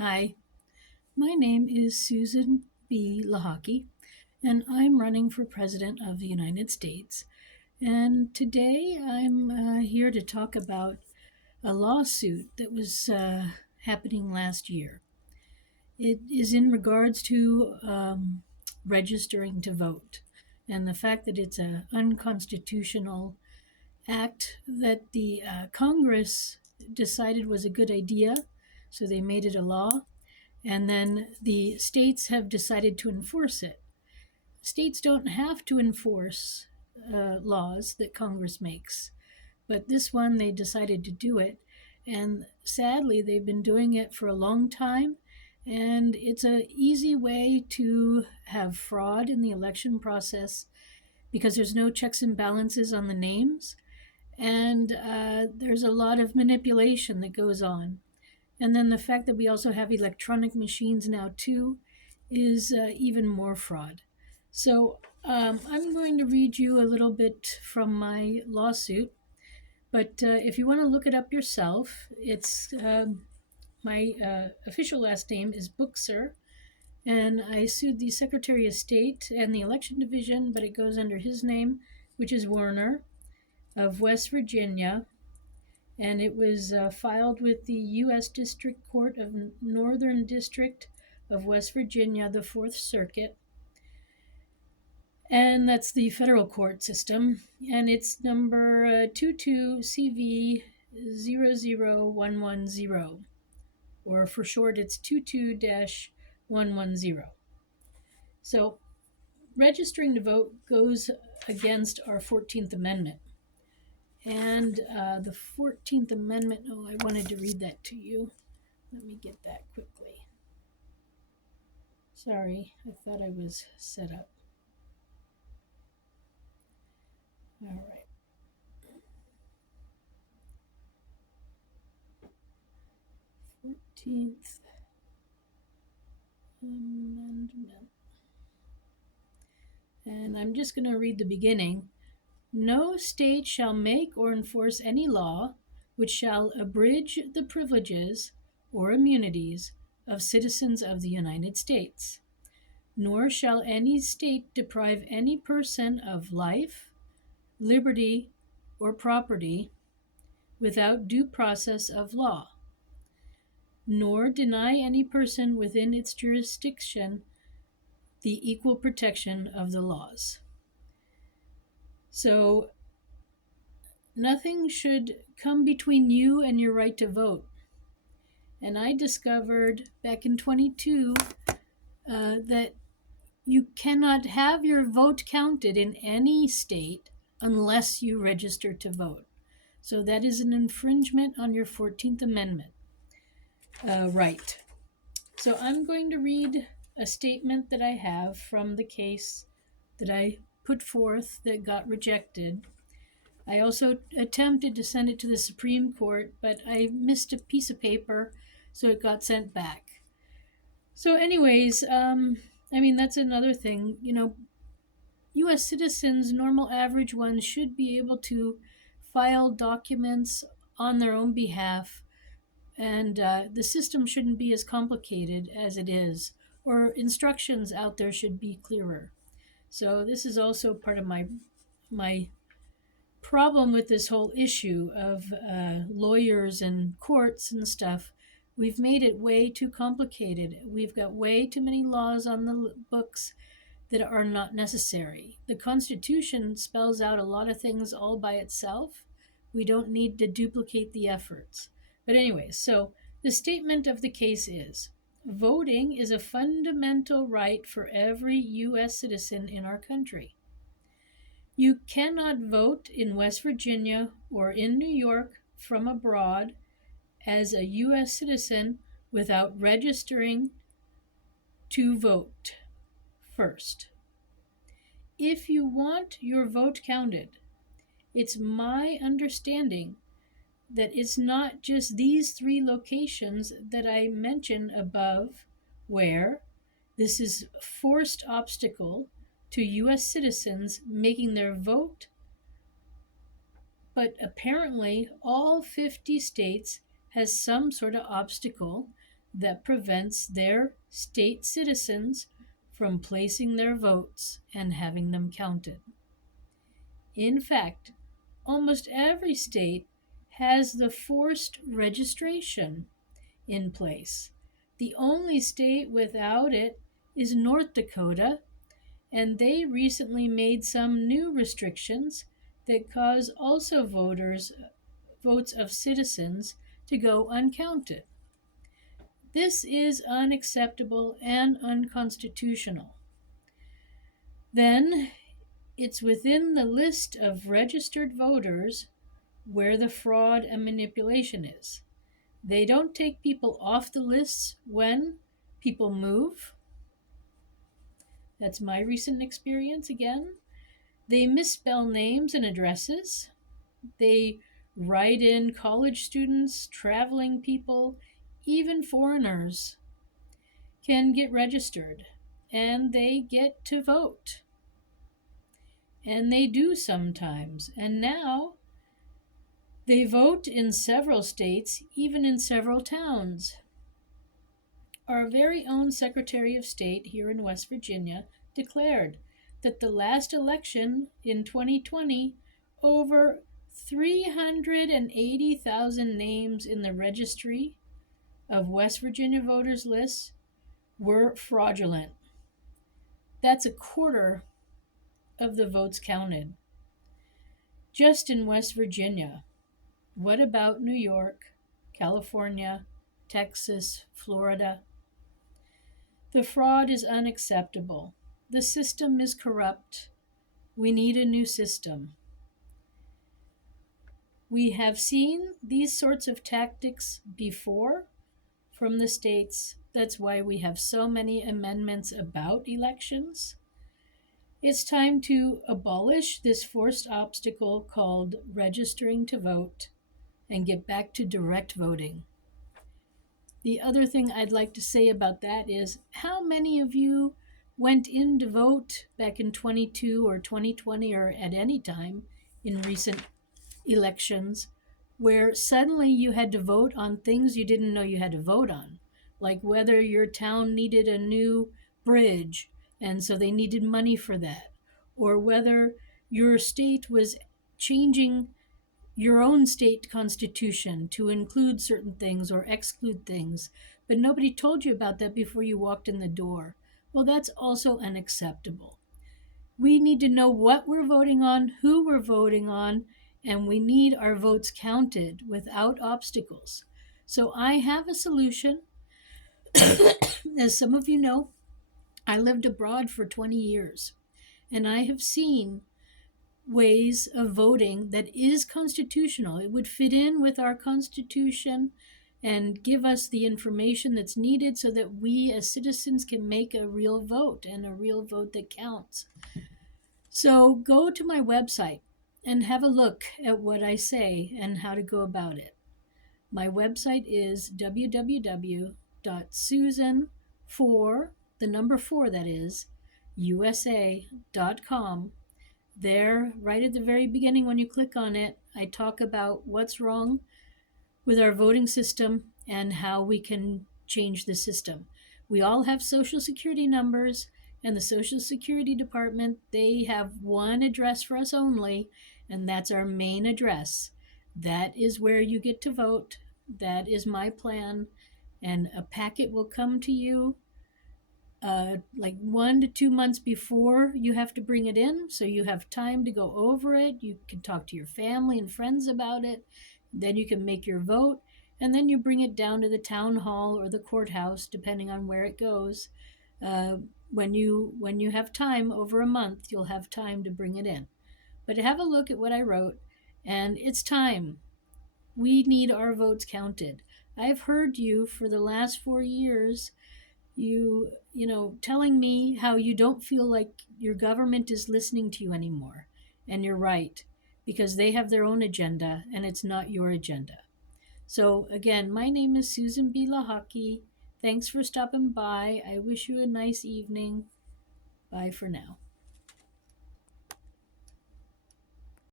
Hi, my name is Susan Lochocki, and I'm running for President of the United States. And today I'm here to talk about a lawsuit that was happening last year. It is in regards to registering to vote and the fact that it's an unconstitutional act that the Congress decided was a good idea, so they made it a law, and then the states have decided to enforce it. States don't have to enforce laws that Congress makes, but this one they decided to do it, and sadly they've been doing it for a long time, and it's an easy way to have fraud in the election process because there's no checks and balances on the names, and there's a lot of manipulation that goes on. And then the fact that we also have electronic machines now too is even more fraud. So I'm going to read you a little bit from my lawsuit. But if you want to look it up yourself, it's my official last name is Buchser, and I sued the Secretary of State and the Election Division, but it goes under his name, which is Werner of West Virginia, and it was filed with the U.S. District Court of Northern District of West Virginia, the Fourth Circuit, and that's the federal court system, and it's number 22CV00110, or for short, it's 22-110. So, registering to vote goes against our 14th Amendment. And the 14th Amendment, I wanted to read that to you. Let me get that quickly. Sorry, I thought I was set up. All right. 14th Amendment. And I'm just going to read the beginning. No state shall make or enforce any law which shall abridge the privileges or immunities of citizens of the United States, nor shall any state deprive any person of life, liberty, or property without due process of law, nor deny any person within its jurisdiction the equal protection of the laws. So nothing should come between you and your right to vote. And I discovered back in 22 that you cannot have your vote counted in any state unless you register to vote. So that is an infringement on your 14th Amendment right. So I'm going to read a statement that I have from the case that I put forth that got rejected. I also attempted to send it to the Supreme Court, but I missed a piece of paper, so it got sent back. So anyways, that's another thing. U.S. citizens, normal average ones, should be able to file documents on their own behalf, and the system shouldn't be as complicated as it is, or instructions out there should be clearer. So this is also part of my problem with this whole issue of lawyers and courts and stuff. We've made it way too complicated. We've got way too many laws on the books that are not necessary. The Constitution spells out a lot of things all by itself. We don't need to duplicate the efforts. But anyway, so the statement of the case is, voting is a fundamental right for every U.S. citizen in our country. You cannot vote in West Virginia or in New York from abroad as a U.S. citizen without registering to vote first. If you want your vote counted, it's my understanding that it's not just these 3 locations that I mentioned above where this is a forced obstacle to U.S. citizens making their vote, but apparently all 50 states has some sort of obstacle that prevents their state citizens from placing their votes and having them counted. In fact, almost every state has the forced registration in place. The only state without it is North Dakota, and they recently made some new restrictions that cause also votes of citizens to go uncounted. This is unacceptable and unconstitutional. Then it's within the list of registered voters where the fraud and manipulation is. They don't take people off the lists when people move. That's my recent experience again. They misspell names and addresses. They write in college students, traveling people, even foreigners can get registered and they get to vote. And they do sometimes. And now they vote in several states, even in several towns. Our very own Secretary of State here in West Virginia declared that the last election in 2020, over 380,000 names in the registry of West Virginia voters lists were fraudulent. That's a quarter of the votes counted. Just in West Virginia. What about New York, California, Texas, Florida? The fraud is unacceptable. The system is corrupt. We need a new system. We have seen these sorts of tactics before from the states. That's why we have so many amendments about elections. It's time to abolish this forced obstacle called registering to vote and get back to direct voting. The other thing I'd like to say about that is how many of you went in to vote back in 22 or 2020 or at any time in recent elections where suddenly you had to vote on things you didn't know you had to vote on, like whether your town needed a new bridge and so they needed money for that, or whether your state was changing your own state constitution to include certain things or exclude things, but nobody told you about that before you walked in the door. Well, that's also unacceptable. We need to know what we're voting on, who we're voting on, and we need our votes counted without obstacles. So I have a solution. As some of you know, I lived abroad for 20 years, and I have seen ways of voting that is constitutional. It would fit in with our Constitution and give us the information that's needed so that we as citizens can make a real vote and a real vote that counts. So go to my website and have a look at what I say and how to go about it. My website is www.susan4, the number 4 that is, USA.com. There, right at the very beginning, when you click on it, I talk about what's wrong with our voting system and how we can change the system. We all have Social Security numbers, and the Social Security Department, they have one address for us only, and that's our main address. That is where you get to vote. That is my plan, and a packet will come to you like 1 to 2 months before you have to bring it in, so you have time to go over it. You can talk to your family and friends about it. Then you can make your vote, and then you bring it down to the town hall or the courthouse, depending on where it goes. When you have time, over a month, you'll have time to bring it in. But have a look at what I wrote, and it's time. We need our votes counted. I've heard you for the last 4 years, you telling me how you don't feel like your government is listening to you anymore. And you're right, because they have their own agenda and it's not your agenda. So again, my name is Susan B. Lochocki. Thanks for stopping by. I wish you a nice evening. Bye for now.